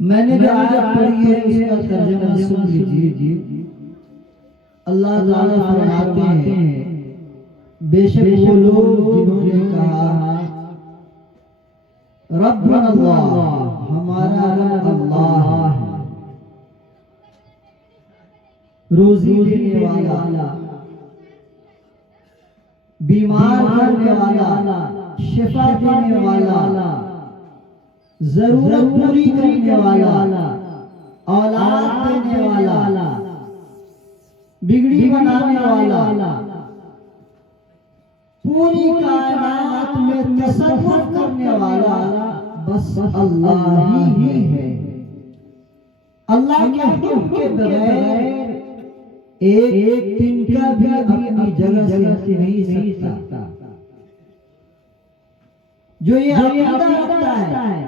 میں نے جو آیت پڑھی ہے اس کا ترجمہ سن لیجیے۔ اللہ تعالیٰ فرماتے ہیں بے شک وہ لوگ جنہوں نے کہا ربنا اللہ، ہمارا رب اللہ ہے، روزی دینے والا، بیمار کرنے والا، شفا دینے والا، ضرورت پوری کرنے والا، اولاد دینے والا، بگڑی بنانے والا، پوری کائنات میں تصرف کرنے والا بس اللہ ہی ہے۔ اللہ کے حکم کے بغیر ایک دن کا بھی اپنی جگہ سے نہیں سکتا۔ جو یہ عقیدہ رکھتا ہے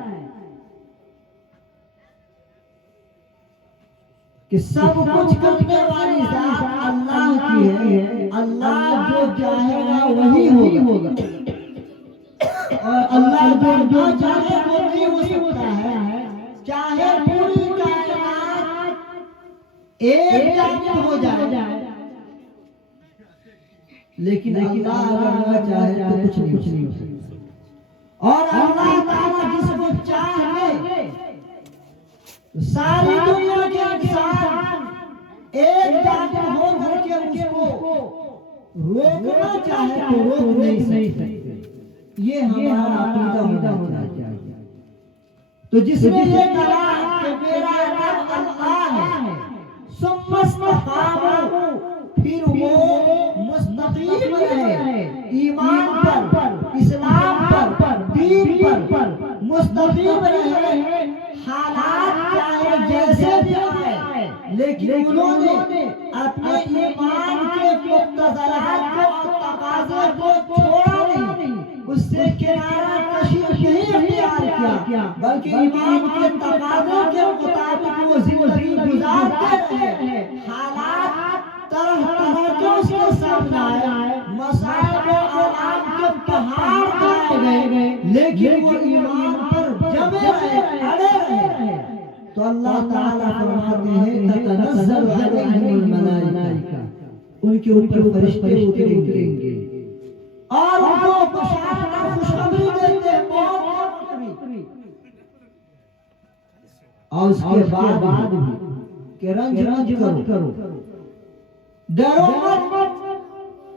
کہ سب کچھ کرنے والی ذات اللہ کی ہے، اللہ جو چاہے گا وہی ہوگا، اور اللہ جو نہ چاہے وہ نہیں ہو سکتا ہے، چاہے پوری کائنات ایک جانب ہو جائے، لیکن اللہ اگر نہ چاہے تو کچھ نہیں ہو سکتا۔ اور اللہ تعالیٰ جس کو چاہے ساری دنیا کے انسان ایک جانب ہو کر کے اس کو روکنا چاہے تو روک نہیں سکتے۔ یہ ہمارا عقیدہ ہونا چاہیے۔ تو جس نے یہ کہا کہ میرا رب اللہ ہے، ثم استقاموا، پھر وہ مستقیم رہے ایمان پر، اسلام پر، دین پر مستقیم رہے، حالات چاہے جیسے بھی آئے، لیکن انہوں نے اپنے ایمان کے مقتضیات کو اور تقاضے کو چھوڑا نہیں، اس سے کنارہ کشی نہیں اختیار کیا، بلکہ ایمان کے تقاضے کے مطابق وہ زندگی گزارتے رہے۔ حالات طرح طرح کے اس کے سامنے آئے، مصائب و آلام کے پہاڑ آئے گئے، لیکن وہ ایمان پر جمے رہے، اڑے رہے۔ تو اللہ تعالیٰ فرماتے ہیں تتنزل علیہم الملائکہ، ان کے اوپر فرشتے اتریں گے اور ان کو بشارت اور خوشخبری دیتے ہیں موت کی، اور اس کے بعد بھی کہ رنج مت کرو، ڈرو مت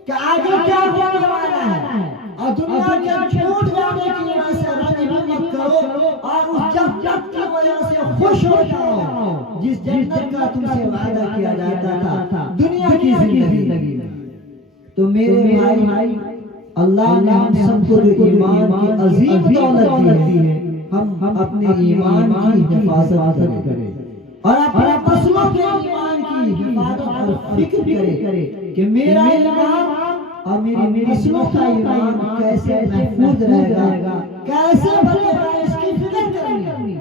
کہ آگے کیا ہونے والا ہے، اور دنیا کے چھوٹ جانے کی وجہ سے رنج مت کرو، اور اس جنت کی وجہ سے خوش ہو جاؤ جس جنت کا تم سے وعدہ کیا جاتا تھا دنیا کی زندگی میں۔ تو میرے بھائی، اللہ نے ہم سب کو جو ایمان کی عظیم دولت دی ہے، ہم اپنے ایمان کی حفاظت کریں اور اپنے نسلوں کے ایمان کی حفاظت اور فکر کریں کہ میرا ایمان اور میری نسلوں کا ایمان کیسے محفوظ رہے گا، کیسے بنے گا، اس کی فکر کرنی۔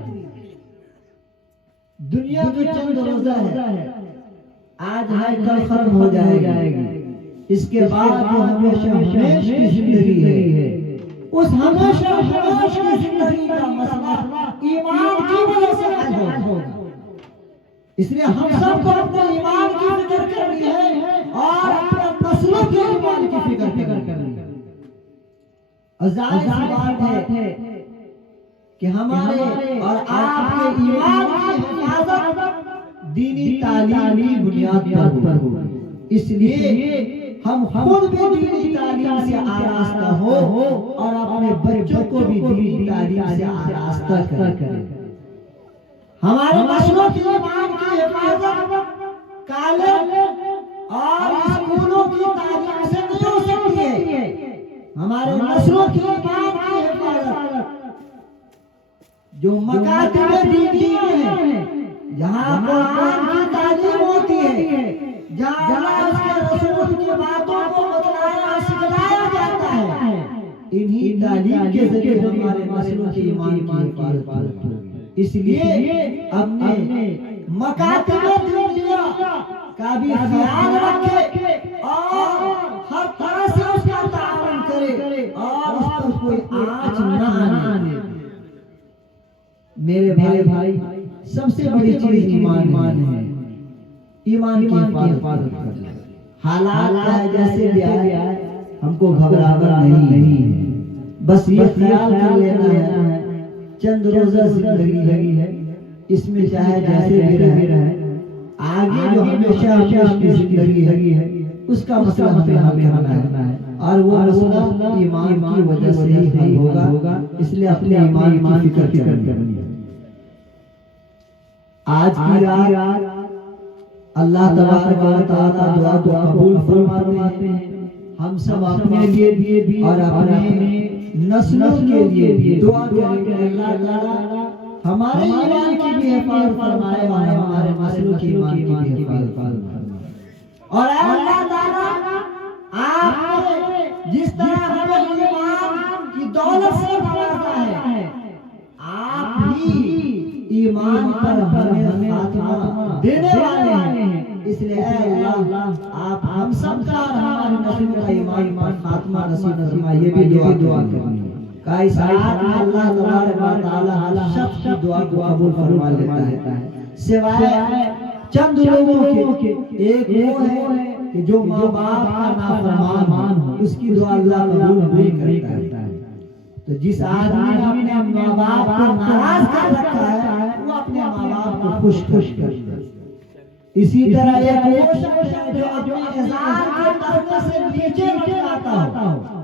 دنیا تو چند روزہ ہے، آج ہے کل ختم ہو جائے گی، اس کے بعد وہ ہمیشہ ہمیش کی زندگی ہے۔ اس ہمیشہ ہمیش کی زندگی کا مسئلہ ایمان کی وجہ سے حل ہوگا۔ اس لیے ہم سب کو اپنے ایمان کی فکر کرنی ہے اور اپنے نسلوں کے ایمان کی فکر کرنی ہے۔ ظاہر سی بات ہے کہ ہمارے اور آپ کے ایمان کی حفاظت دینی تعلیم بنیاد پر ہوگی۔ اس لیے ہم خود بھی دینی تعلیم سے آراستہ ہو اور اپنے بچوں کو بھی دینی تعلیم سے آراستہ کریں۔ ہمارے نسلوں کی ایمان کی حفاظت کالج اور اسکولوں کی تعلیم سے نہیں ہو سکتی ہے، ہمارے نسلوں کی ایمان کی حفاظت جو مکاتب دینیہ ہیں، جہاں قرآن کی تعلیم ہوتی ہے، جہاں اللہ اس کے رسول کی باتوں کو بتلایا سکھلایا جاتا ہے، انہی تعلیم کے ذریعے ہمارے نسلوں کی ایمان کی حفاظت ہوگی۔ اس لیے اپنے مکاتب دینیہ کا بھی خیال رکھے اور ہر طرح سے اس کا تعاون کرے اور اس پر کوئی آنچ نہ آنے۔ میرے بھائی، سب سے بڑی چیز ایمان ہے. ایمان کی حفاظت کرنا. حالات چاہے جیسے بھی آئے ہم کو گھبرانا نہیں ہے. بس یہ خیال کر لینا ہے چند روزہ زندگی ہے، اس میں چاہے جیسے بھی رہے، آگے جو ہمیشہ کی زندگی ہے اس کا مسئلہ ہمیں حل کرنا ہے. اور وہ مسئلہ ایمان کی وجہ سے ہی حل ہوگا. اس لیے اپنے ایمان کی فکر کرنی ہے. آج کی رات اللہ تبارک و تعالی دعا کو قبول فرماتے ہیں. ہم سب اپنے لیے بھی اور اپنے نسلوں کے لیے بھی دعا کریں کہ اللہ تعالی ہمارے ایمان کی بھی حفاظت فرمائے اور ہمارے نسلوں کی ایمان کی بھی حفاظت فرمائے. اور اے اللہ تعالی آپ جس طرح ہمیں ایمان کی دولت سے نوازا ہے، آپ ہی ایمان پر ہمیں خاتمہ دینے والے ہیں. اس لیے اے اللہ آپ ہم سب کا اور ہماری نسل کا ایمان پر خاتمہ نصیب فرمائے. یہ بھی دعا کرنی ہے. کئی ساتھ میں اللہ تبارک و تعالی شخص کی دعا کو قبول فرما لیتا ہے سوائے چند لوگوں کے. ایک وہ ہے کہ جو ماں باپ کا نافرمان ہو، اس کی دعا اللہ قبول نہیں کرتا ہے. تو جس آدمی نے اپنے ماں باپ کو ناراض کر رکھا ہے وہ اپنے ماں باپ کو خوش کرتا ہے. اسی طرح ایک وہ شخص ہے جو اپنے ازار کے تختے سے نیچے رکھتا ہو،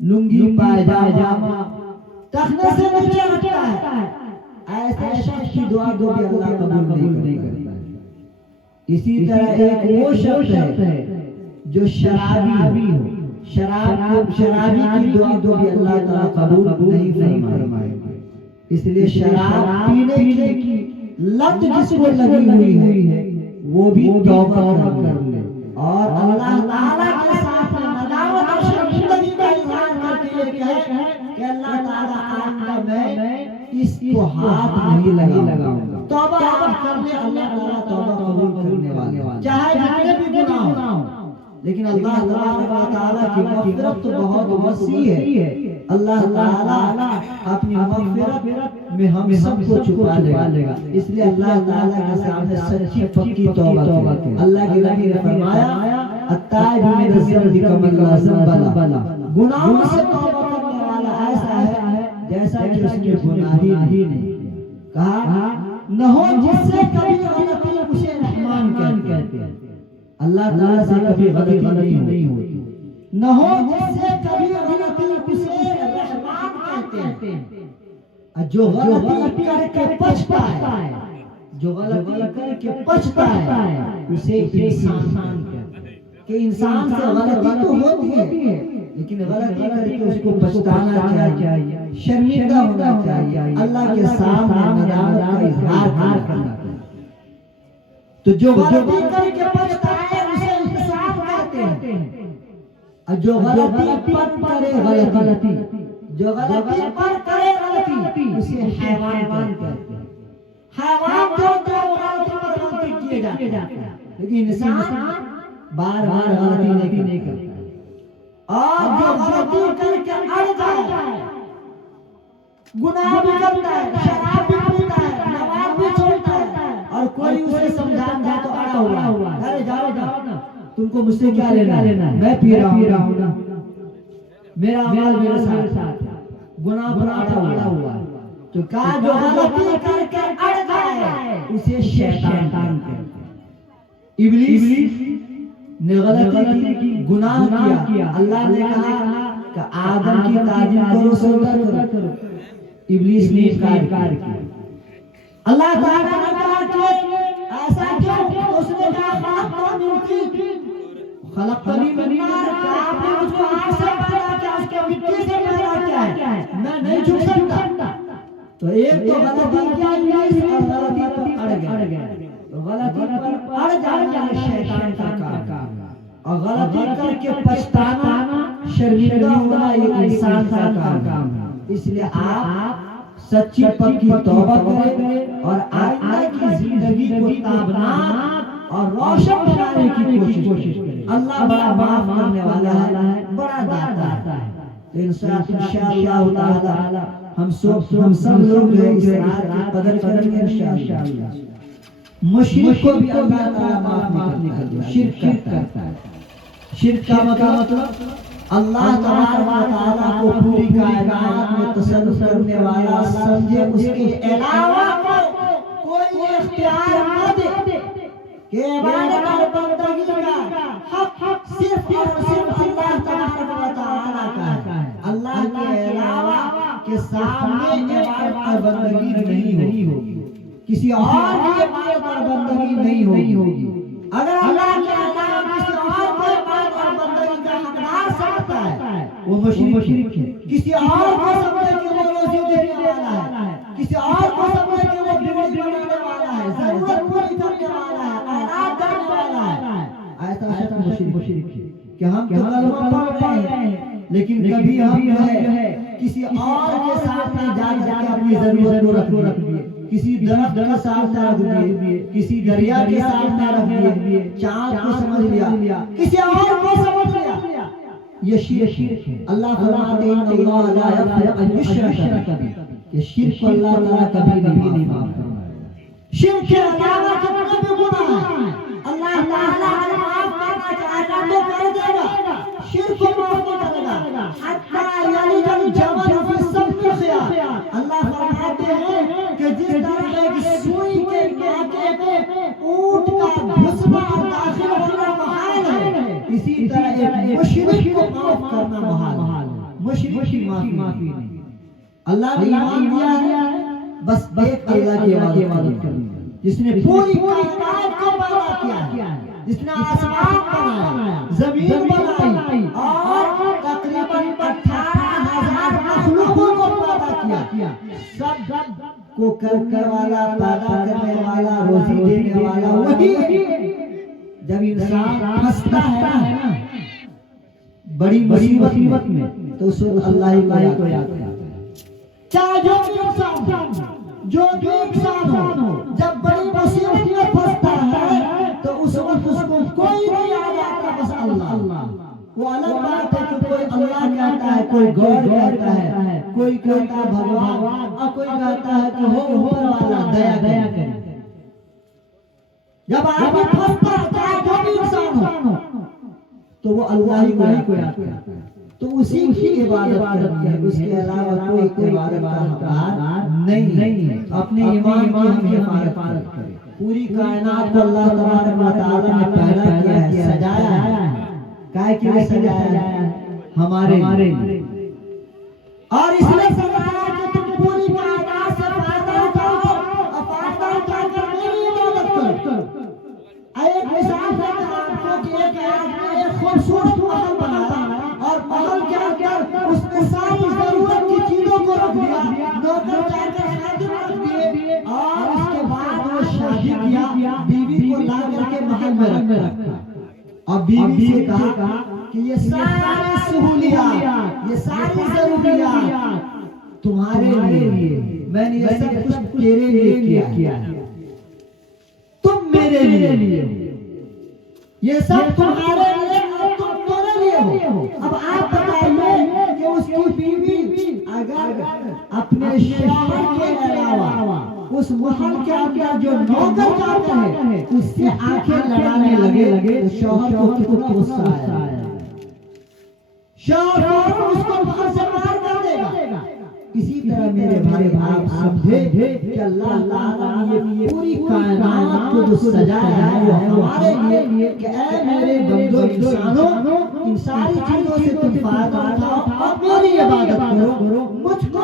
لنگی پائجامہ تختے سے نیچے رکھتا ہے، ایسے شخص کی دعا کو بھی اللہ قبول نہیں کرتا ہے. اسی طرح ایک وہ شخص ہے جو شرابی ہو، شرابی کی دعا کو بھی اللہ تعالیٰ قبول نہیں فرمائے. اس لیے شراب پینے کی لت جس کو لگی ہوئی ہے وہ بھی توبہ کر لے اور اللہ تعالیٰ کے ساتھ ندامت اور شرمندگی کا اظہار کر کے کہے کہ اللہ تعالیٰ آئندہ میں اس کو ہاتھ نہیں لگاؤں گا. توبہ کر لے، اللہ تعالیٰ توبہ قبول کرنے والا چاہے جتنے بھی گناہ ہوں. لیکن اللہ تبارک و تعالیٰ کی مغفرت تو بہت وسیع ہے. اللہ تعالیٰ اپنی مغفرت میں ہم سب کو چھپا لے گا. اس لیے اللہ تعالیٰ کے سامنے سچی پکی توبہ کریں. اللہ کے نبی نے فرمایا التائب من الذنب کمن لا ذنب له. گناہوں سے توبہ کرنے والا ایسا ہے جیسا کہ اس نے گناہ ہی نہیں. کہا نہ ہو جس سے کبھی غلطی اسے رحمان کہتے ہیں. اللہ تعالیٰ سے کبھی غلطی نہیں ہوتی. نہ ہو جس سے کبھی غلطی اسے رحمان کہتے ہیں. جو غلطی کر کے پچھتا ہے، جو غلطی کر کے پچھتا ہے اسے انسان کہتے ہیں. کہ انسان سے غلطی تو ہوتی ہے لیکن غلطی کر کے اس کو پچھتانا چاہیے، شرمندہ ہونا چاہیے، اللہ کے سامنے ندامت کا اظہار کرنا چاہیے. تو جو غلطی کر کے پچھتا ہے اسے انسان کہتے ہیں. اور جو غلطی پر کرے غلطی، جو غلطی پر کرے غلطی اسے حیوان کہتے ہیں. حیوان جو ہوتا ہے وہ غلطی پر غلطی کیے جاتے ہیں لیکن انسان بار بار غلطی نہیں کرتا. اور جو غلطی کر کے اڑ جائے، گناہ بھی کرتا ہے، شراب بھی پیتا ہے، نماز بھی چھوڑتا ہے اور کوئی اسے سمجھاتا تو اڑا ہوا ہے، ارے جاؤ نا تم کو مجھ سے کیا لینا ہے، میں پی رہا ہوں نا، میرا عمل میرے ساتھ گناہ پر اڑا ہوا ہے. تو کہا جو غلطی کر کے اڑ جائے اسے شیطان کہتے ہیں. ابلیس نے غلطی کی، گناہ کیا. اللہ نے کہا کہ آدم کی تعظیم کرو، سجدہ کرو. ابلیس نے انکار کیا. اللہ تعالیٰ نے کہا کہ ایسا کیوں؟ اس نے کہا خلقتنی من نار، کہ آپ نے مجھ کو آگ سے پیدا کیا، اس کے مٹی سے پیدا کیا ہے، میں نہیں جھک سکتا. تو ایک تو غلطی کیا ابلیس اور غلطی پر اڑ گیا. غلطی پر اڑ جانا شیطان کا کام ہے اور غلطی کر کے پچھتانا، شرمندہ ہونا یہ انسان کا کام ہے. اس لیے آپ سچی پکی توبہ کریں اور آئندہ کی زندگی کو تابناک اور روشن بنانے کی کوشش کریں. اللہ بڑا معاف کرنے والا ہے، بڑا داتا ہے. انشاءاللہ تعالی ہم سب لوگ جو ہے اس رات کی قدر کریں گے انشاءاللہ. مشرک کو بھی اللہ تعالیٰ معاف نہیں کرتا. شرک کرتا ہے. شرک کا مطلب اللہ تبارک و تعالیٰ کو پوری کائنات میں تصرف کرنے والا سمجھے، اس کے علاوہ کوئی اختیار نہ دے کہ عبادت اور بندگی کا حق صرف اور صرف اللہ تبارک و تعالیٰ کا ہے. اللہ کے علاوہ کے سامنے عبادت اور بندگی نہیں ہوگی، کسی اور کی عبادت اور بندگی نہیں ہوگی. اگر اللہ کے علاوہ کسی اور کو عبادت اور بندگی کا حقدار سمجھتا ہے وہ مشرک ہے. کسی اور کو سمجھے کہ وہ روزی دینے والا ہے، کسی اور کو سمجھے کہ وہ بیوی بنانے والا ہے، ضرورت پوری کرنے والا ہے، اولاد دینے والا ہے، ایسا شخص مشرک ہے. کہ ہم تو کلمہ پڑھ رہے ہیں لیکن کبھی ہم جو ہے کسی اور کے ساتھ جا کے اپنی ضرورت کو رکھ دیے، کسی درخت کے ساتھ رکھ دیے، کسی دریا کے ساتھ رکھ دیے، چاند کو سمجھ لیا، کسی اور کو سمجھ لیا. یہ شرک ہے. اللہ فرماتے ہیں اللہ لا یغفر ان یشرک به. یہ شرک کو اللہ تعالیٰ کبھی نہیں معاف کرے گا. شرک کے علاوہ جتنے بھی گناہ ہیں اللہ تعالیٰ اگر معاف کرنا چاہے گا تو کر دے گا. شرک کو معاف نہیں کرے گا. حتی یلج الجمل فی السم الخیاط. اللہ فرماتے ہیں کہ جس طرح ایک سوئی کے ناکے میں اونٹ کا گھسنا اور داخل ہونا محال ہے، اسی طرح ایک مشرک کو معاف کرنا محال ہے. مشرک کی معافی نہیں. اللہ نے ایمان دیا ہے بس ایک اللہ کی عبادت کرنی ہے، جس نے پوری کائنات کو پیدا کیا ہے، جس نے آسمان بنایا، زمین بنائی اور تقریباً 18,000 مخلوقوں کو پیدا کیا. سب کو کرنے والا، پیدا کرنے والا، روزی دینے والا وہی ہے. جب انسان پھنستا ہے نا بڑی مصیبت میں تو اس وقت اللہ ہی کو یاد کرتا ہے. چاہے جو بھی انسان ہو جب بڑی مصیبت میں پھنستا ہے تو اس وقت اس کو کوئی نہیں یاد آتا، بس اللہ. وہ الگ بات ہے کہ کوئی اللہ کہتا ہے، کوئی گاڈ کہتا ہے، کوئی کہتا ہے بھگوان، اور کوئی کہتا ہے کہ ہو اوپر والا دیا کرے. جب آدمی پھنستا ہے چاہے جو بھی انسان ہو تو وہ اللہ ہی کو یاد کرتا ہے. تو اسی کی عبادت کرنی ہے، اس کے علاوہ کوئی عبادت کا حقدار نہیں ہے. اپنے ایمان کی ہم حفاظت کریں. پوری کائنات کو اللہ تبارک و تعالیٰ نے پیدا کیا ہے، سجایا ہے. کائے کے لیے سجایا ہے؟ ہمارے لیے. اور اس لیے سجایا کہ تم پوری کائنات سے فائدہ اٹھاؤ اور فائدہ اٹھا کر میری عبادت کرو. ایک مثال دیتا ہوں آپ کو کہ ایک آدمی ایک خوبصورت محل بنایا اور محل کے اندر اس نے ساری ضرورت کی چیزوں کو رکھ دیا، نوکر چاکر خادم رکھ دیے، اور اس کے بعد وہ شادی کیا، بیوی کو لا کر کے محل میں رکھا. اب بیوی سے کہا کہ یہ ساری سہولیات، یہ ساری ضروریات تمہارے لیے، میں نے یہ سب کچھ تیرے لیے کیا ہے، تم میرے لیے، یہ سب تمہارے لیے اور تم میرے لیے ہو. اب آپ بتائیے کہ اس کی بیوی اگر اپنے شوہر کے علاوہ اس محل کے اندر جو نوکر جاتا ہے اس سے آنکھیں لڑانے لگے تو شوہر کو کتنا غصہ آئے. شوہر اس کو محل سے باہر کر دے گا. اسی طرح میرے بھائی آپ سمجھے کہ اللہ تعالیٰ نے یہ پوری کائنات کو جو سجایا ہے وہ ہمارے لیے کہ اے میرے بندو انسانوں، ان ساری چیزوں سے تم فائدہ اٹھاؤ اور میری عبادت کرو، مجھ کو